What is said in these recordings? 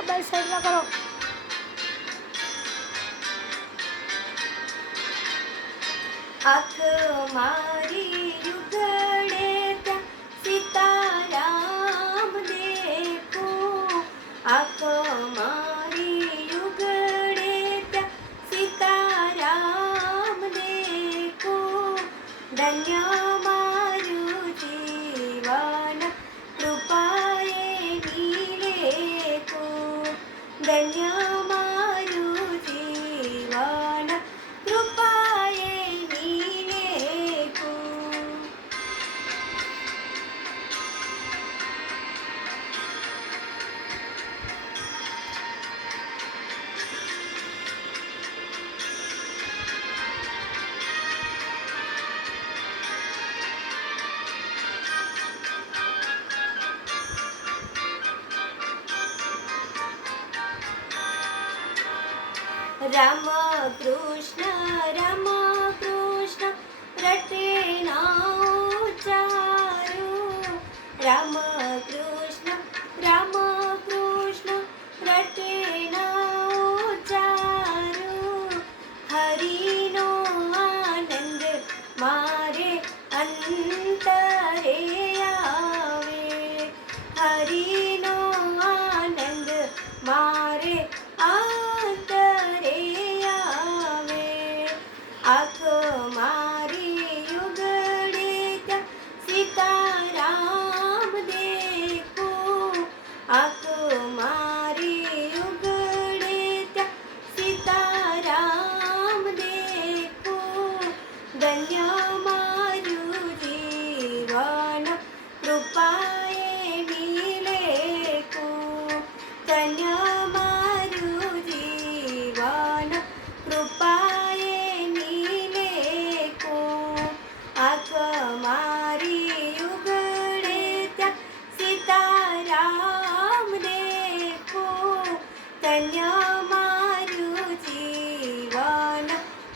Mobile સાઈડમાં કરો. આંખ મારી યુગડે ત્યાં સીતારામ દેખું. આંખ મારી યુગડે ત્યાં સીતારામ દેખું. ધન્ય મારું જીવન કૃપાએ નિલેખું. ધન્ય મારું જીવન કૃપાએ નિલેખું. રામ કૃષ્ણ રટે ના ઉચ્ચારું. રામ કૃષ્ણ રટે ના ઉચ્ચારું. હરિનો આનંદ મારે અંતરે આવે. હરિનો આનંદ મારે અંતરે આવે. આંખ મારી યુગડે ત્યાં સીતારામ દેખું. આંખ મારી યુગડે ત્યાં સીતારામ દેખું. ધન્ય મારું જીવન કૃપાએ નિલેખું. ધન્ય મારું જીવન કૃપાએ નિલેખું. આંખ મારી યુગડે ત્યાં સીતારામ દેખું. ધન્ય મારું જીવન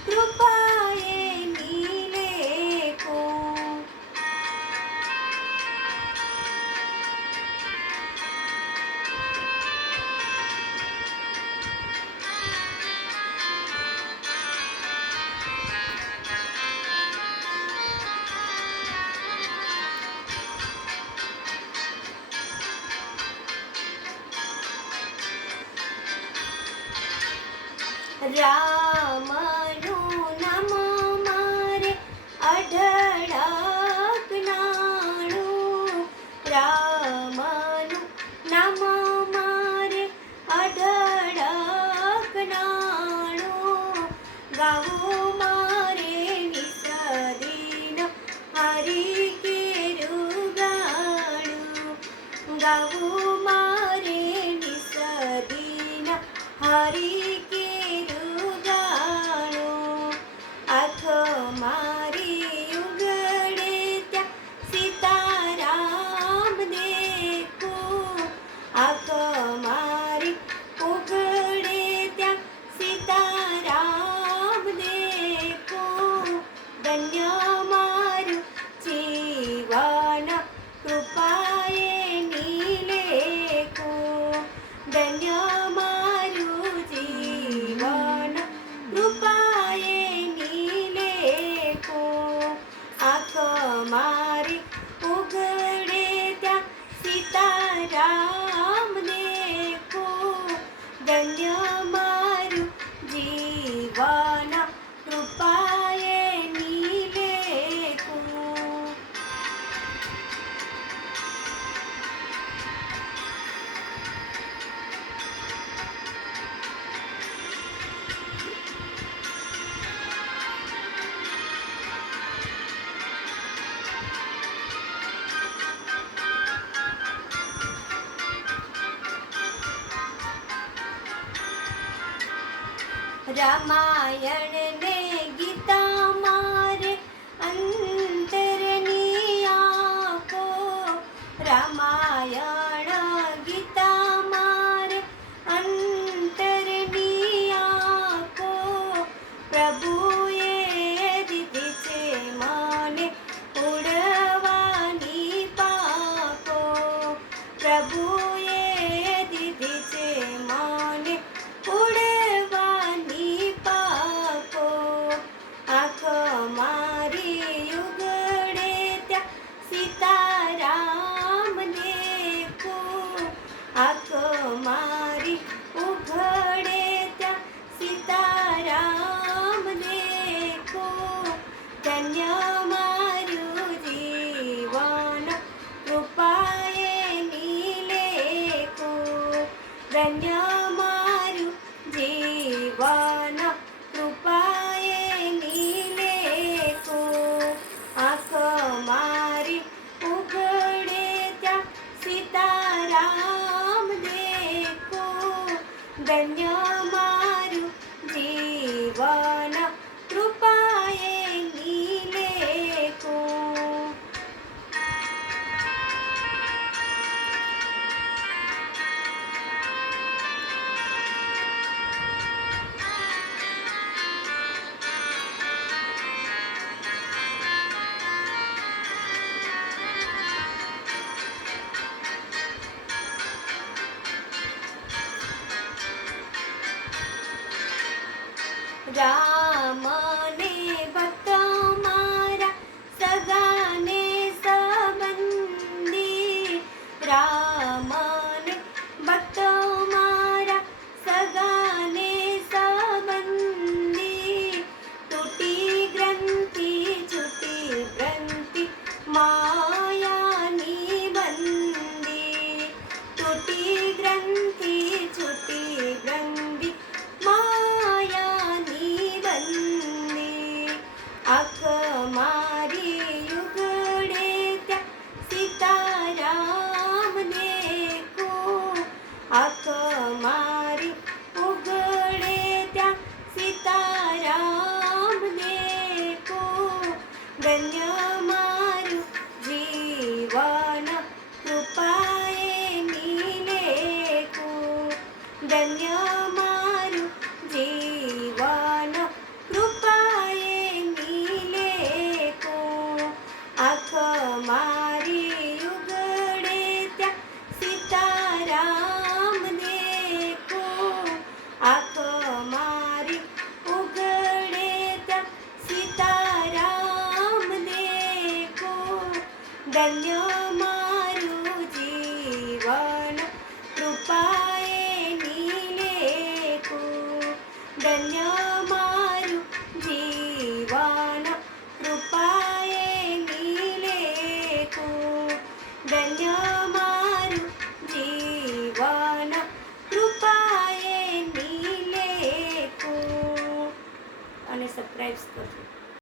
કૃપાએ નિલેખું. રામનું નામ મારે અઢળક નાણું. રામનું નામ મારે અઢળક નાણું. ગાવું મારે નિસદીન હરી કેરું ગાણું. ગાવું મારે નિસદીન હરી કેરું ગાણું. આંખ મારી યુગડે ત્યાં સીતારામ દેખું. આંખ મારી ઉગડે ત્યાં સીતારામ દેખું. ધન્ય મારું જીવન કૃપાએ નિલેખું. ધન્ય મારું જીવન કૃપાએ નિલેખું. આંખ મારી ઉગડે ત્યાં સીતારામ દેખું. ધન્ય મારું જીવન કૃપાએ નિલેખું. રામાયણ ને ગીતા મારે અંતરની આંખો. રામાયણ ગીતા મારે અંતરની આંખો. પ્રભુએ દીધી છે મને ઉડવાની પાંખો. પ્રભુએ દીધી છે આંખ મારી ઉઘડે ત્યાં સીતારામ દેખું. ધન્ય મારું જીવન કૃપાએ નીલેખું. ધન્ય મારું જીવન કૃપાએ નીલેખું. આંખ મારી ઉઘડે ત્યાં સીતારામ દેખું. ધન્ય મારું જીવન કૃપાએ નીલેખું. રામને ભક્ત મારા સગાને સંબંધી. રામને ભક્ત મારા સગાને સંબંધી. તૂટી ગ્રંથિ છૂટી ગ્રંથિ માયાની બંદી. તૂટી ગ્રંથિ છૂટી ગ્રંથિ માયાની બંદી. આંખ મારી ઉઘડે ત્યાં સીતારામ દેખું. આંખ મારી ઉઘડે ત્યાં સીતારામ દેખું. ધન્ય મારું જીવન કૃપાએ નીલેખું. ધન્ય મારું જીવન કૃપાએ નીલેખું. આંખ મારી ઉઘડે ત્યાં સીતારામ દેખું. આંખ મારી ઉઘડે ત્યાં સીતારામ દેખું. ધન્ય મારું જીવન કૃપાએ નીલેખું. ધન્ય મારું જીવન કૃપાએ નીલેખું. ધન્ય